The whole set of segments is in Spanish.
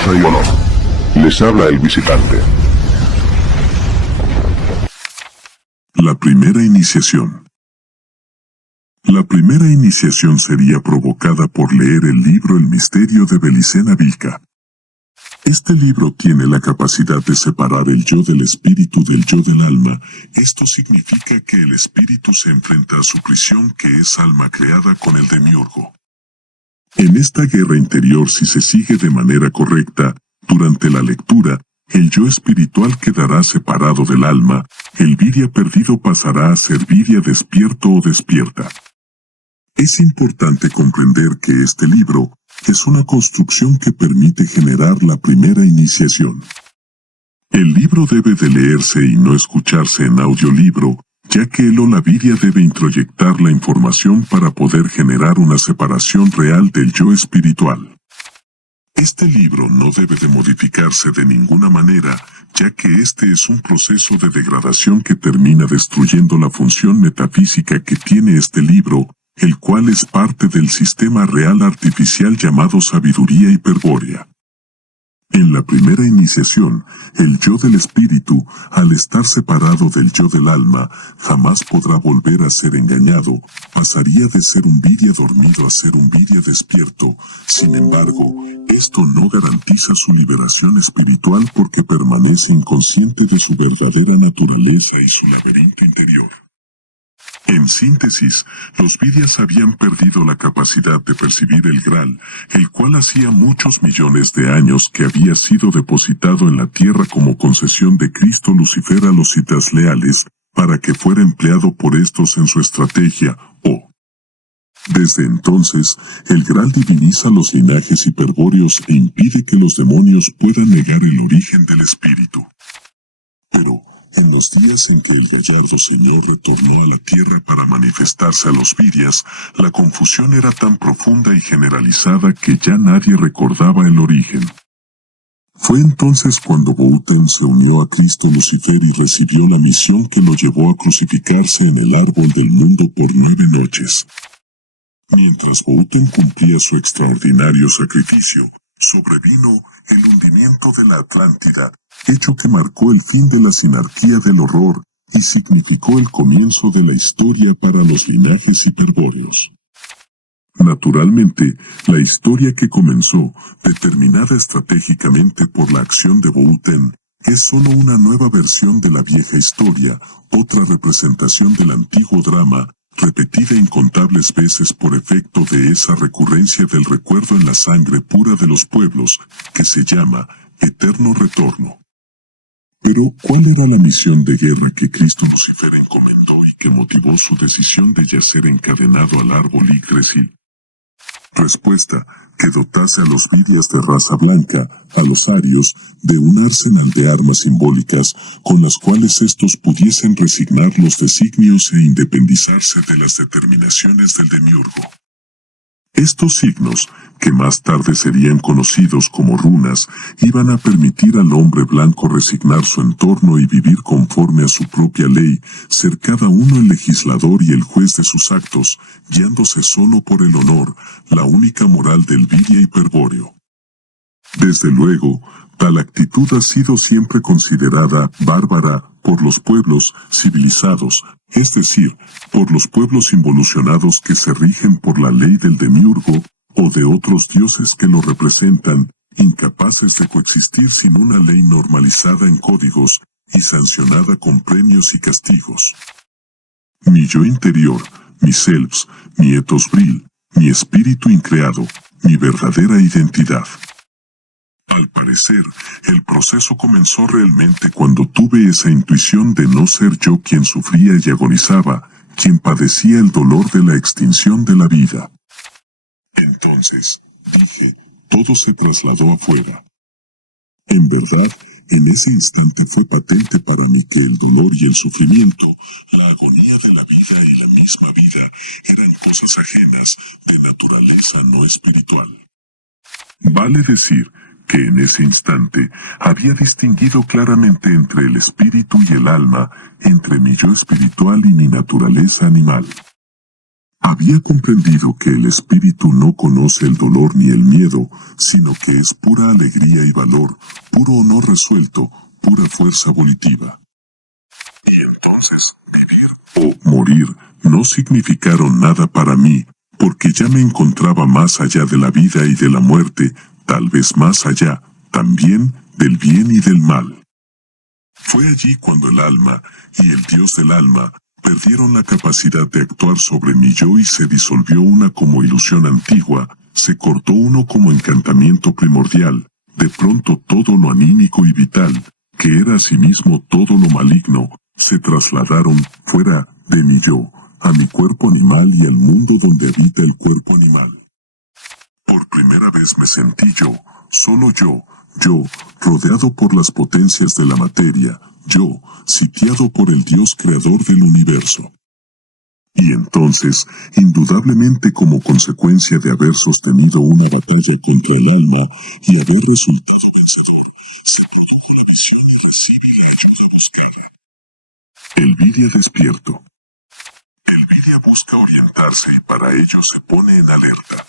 fuerza y honor. Les habla el visitante. La primera iniciación. La primera iniciación sería provocada por leer el libro El misterio de Belicena Vilca. Este libro tiene la capacidad de separar el yo del espíritu del yo del alma. Esto significa que el espíritu se enfrenta a su prisión, que es alma creada, con el demiurgo. En esta guerra interior, si se sigue de manera correcta, durante la lectura, el yo espiritual quedará separado del alma, el viria perdido pasará a ser viria despierto o despierta. Es importante comprender que este libro es una construcción que permite generar la primera iniciación. El libro debe de leerse y no escucharse en audiolibro, ya que el o la viria debe introyectar la información para poder generar una separación real del yo espiritual. Este libro no debe de modificarse de ninguna manera, ya que este es un proceso de degradación que termina destruyendo la función metafísica que tiene este libro, el cual es parte del sistema real artificial llamado sabiduría hiperbórea. En la primera iniciación, el yo del espíritu, al estar separado del yo del alma, jamás podrá volver a ser engañado, pasaría de ser un viria dormido a ser un viria despierto. Sin embargo, esto no garantiza su liberación espiritual porque permanece inconsciente de su verdadera naturaleza y su laberinto interior. En síntesis, los viryas habían perdido la capacidad de percibir el Graal, el cual hacía muchos millones de años que había sido depositado en la tierra como concesión de Cristo Lucifer a los citas leales, para que fuera empleado por estos en su estrategia, Desde entonces, el Graal diviniza los linajes hiperbóreos e impide que los demonios puedan negar el origen del espíritu. Pero, en los días en que el gallardo señor retornó a la tierra para manifestarse a los viryas, la confusión era tan profunda y generalizada que ya nadie recordaba el origen. Fue entonces cuando Vouten se unió a Cristo Lucifer y recibió la misión que lo llevó a crucificarse en el árbol del mundo por 9 noches. Mientras Vouten cumplía su extraordinario sacrificio, sobrevino el hundimiento de la Atlántida, hecho que marcó el fin de la sinarquía del horror y significó el comienzo de la historia para los linajes hiperbóreos. Naturalmente, la historia que comenzó, determinada estratégicamente por la acción de Vouten, es solo una nueva versión de la vieja historia, otra representación del antiguo drama, repetida incontables veces por efecto de esa recurrencia del recuerdo en la sangre pura de los pueblos, que se llama eterno retorno. Pero, ¿cuál era la misión de guerra que Cristo Lucifer encomendó y que motivó su decisión de yacer encadenado al árbol Yggdrasil? Respuesta: que dotase a los viryas de raza blanca, a los arios, de un arsenal de armas simbólicas, con las cuales estos pudiesen resignar los designios e independizarse de las determinaciones del demiurgo. Estos signos, que más tarde serían conocidos como runas, iban a permitir al hombre blanco resignar su entorno y vivir conforme a su propia ley, ser cada uno el legislador y el juez de sus actos, guiándose solo por el honor, la única moral del viria hiperbóreo. Desde luego, tal actitud ha sido siempre considerada bárbara por los pueblos civilizados, es decir, por los pueblos involucionados que se rigen por la ley del demiurgo, o de otros dioses que lo representan, incapaces de coexistir sin una ley normalizada en códigos, y sancionada con premios y castigos. Mi yo interior, mi selves, mi ethos bril, mi espíritu increado, mi verdadera identidad. Al parecer, el proceso comenzó realmente cuando tuve esa intuición de no ser yo quien sufría y agonizaba, quien padecía el dolor de la extinción de la vida. Entonces, dije, todo se trasladó afuera. En verdad, en ese instante fue patente para mí que el dolor y el sufrimiento, la agonía de la vida y la misma vida, eran cosas ajenas, de naturaleza no espiritual. Vale decir, que en ese instante había distinguido claramente entre el espíritu y el alma, entre mi yo espiritual y mi naturaleza animal. Había comprendido que el espíritu no conoce el dolor ni el miedo, sino que es pura alegría y valor, puro honor resuelto, pura fuerza volitiva. Y entonces, vivir o morir no significaron nada para mí, porque ya me encontraba más allá de la vida y de la muerte, tal vez más allá, también, del bien y del mal. Fue allí cuando el alma, y el Dios del alma, perdieron la capacidad de actuar sobre mi yo y se disolvió una como ilusión antigua, se cortó uno como encantamiento primordial, de pronto todo lo anímico y vital, que era asimismo todo lo maligno, se trasladaron fuera de mi yo, a mi cuerpo animal y al mundo donde habita el cuerpo animal. Por primera vez me sentí yo, solo yo, rodeado por las potencias de la materia, yo, sitiado por el Dios creador del universo. Y entonces, indudablemente como consecuencia de haber sostenido una batalla contra el alma y haber resultado vencedor, se produjo la visión y recibí la ayuda buscada. El Vidia despierto. El Vidia busca orientarse y para ello se pone en alerta.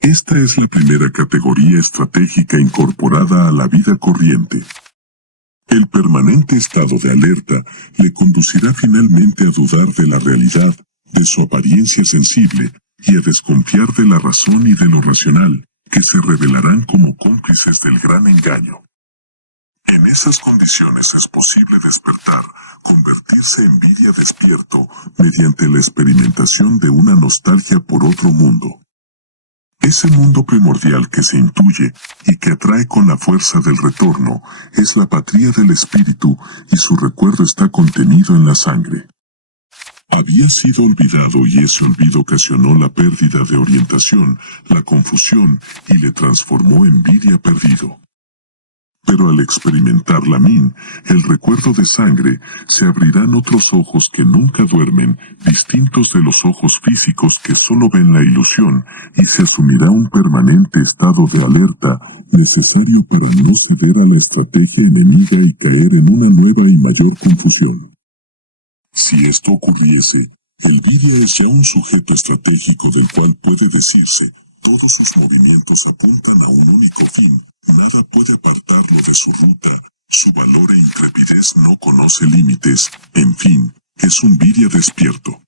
Esta es la primera categoría estratégica incorporada a la vida corriente. El permanente estado de alerta le conducirá finalmente a dudar de la realidad, de su apariencia sensible, y a desconfiar de la razón y de lo racional, que se revelarán como cómplices del gran engaño. En esas condiciones es posible despertar, convertirse en Vidia despierto, mediante la experimentación de una nostalgia por otro mundo. Ese mundo primordial que se intuye y que atrae con la fuerza del retorno es la patria del espíritu y su recuerdo está contenido en la sangre. Había sido olvidado y ese olvido ocasionó la pérdida de orientación, la confusión y le transformó en Vidia perdido. Pero al experimentar la Min, el recuerdo de sangre, se abrirán otros ojos que nunca duermen, distintos de los ojos físicos que solo ven la ilusión, y se asumirá un permanente estado de alerta, necesario para no ceder a la estrategia enemiga y caer en una nueva y mayor confusión. Si esto ocurriese, el Vidia es ya un sujeto estratégico del cual puede decirse, todos sus movimientos apuntan a un único fin. Nada puede apartarlo de su ruta, su valor e intrepidez no conoce límites, en fin, es un Vidia despierto.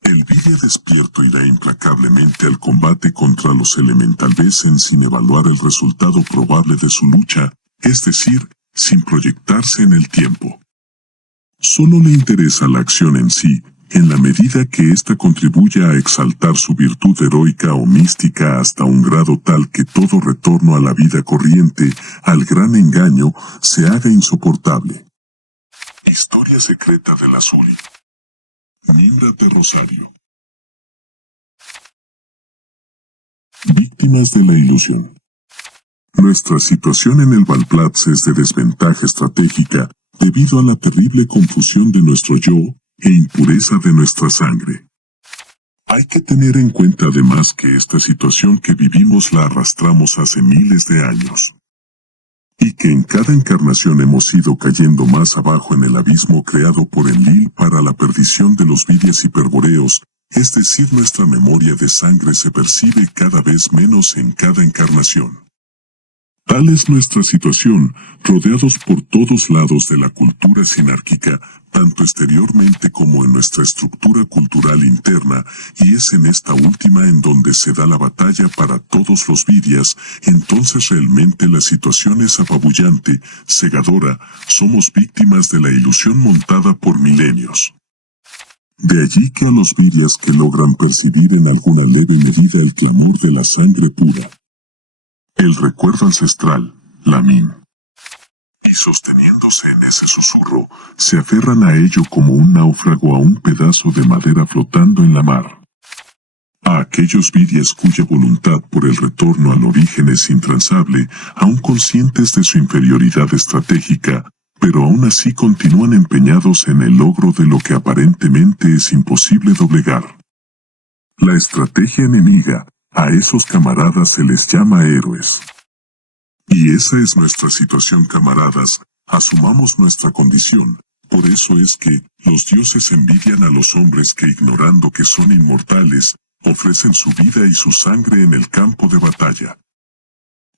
El Vidia despierto irá implacablemente al combate contra los elementales sin evaluar el resultado probable de su lucha, es decir, sin proyectarse en el tiempo. Solo le interesa la acción en sí, en la medida que ésta contribuya a exaltar su virtud heroica o mística hasta un grado tal que todo retorno a la vida corriente, al gran engaño, se haga insoportable. Historia secreta del Azul. Nimbra de Rosario. Víctimas de la ilusión. Nuestra situación en el Valplatz es de desventaja estratégica debido a la terrible confusión de nuestro yo e impureza de nuestra sangre. Hay que tener en cuenta además que esta situación que vivimos la arrastramos hace miles de años. Y que en cada encarnación hemos ido cayendo más abajo en el abismo creado por Enlil para la perdición de los Vidias hiperboreos, es decir, nuestra memoria de sangre se percibe cada vez menos en cada encarnación. Tal es nuestra situación, rodeados por todos lados de la cultura sinárquica, tanto exteriormente como en nuestra estructura cultural interna, y es en esta última en donde se da la batalla para todos los Vidias, entonces realmente la situación es apabullante, cegadora, somos víctimas de la ilusión montada por milenios. De allí que a los Vidias que logran percibir en alguna leve medida el clamor de la sangre pura, el recuerdo ancestral, la Min, y sosteniéndose en ese susurro, se aferran a ello como un náufrago a un pedazo de madera flotando en la mar. A aquellos Vidias cuya voluntad por el retorno al origen es intransable, aún conscientes de su inferioridad estratégica, pero aún así continúan empeñados en el logro de lo que aparentemente es imposible doblegar. La estrategia enemiga, a esos camaradas se les llama héroes. Y esa es nuestra situación, camaradas, asumamos nuestra condición, Por eso es que, los dioses envidian a los hombres que ignorando que son inmortales, ofrecen su vida y su sangre en el campo de batalla.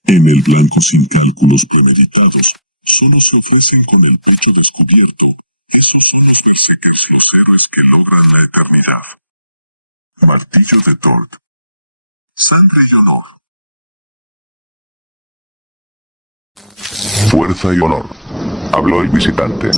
En el blanco sin cálculos premeditados, solo se ofrecen con el pecho descubierto. Esos son los berserkers, los héroes que logran la eternidad. Martillo de Thor. Sangre y honor. Fuerza y honor. Habló el visitante.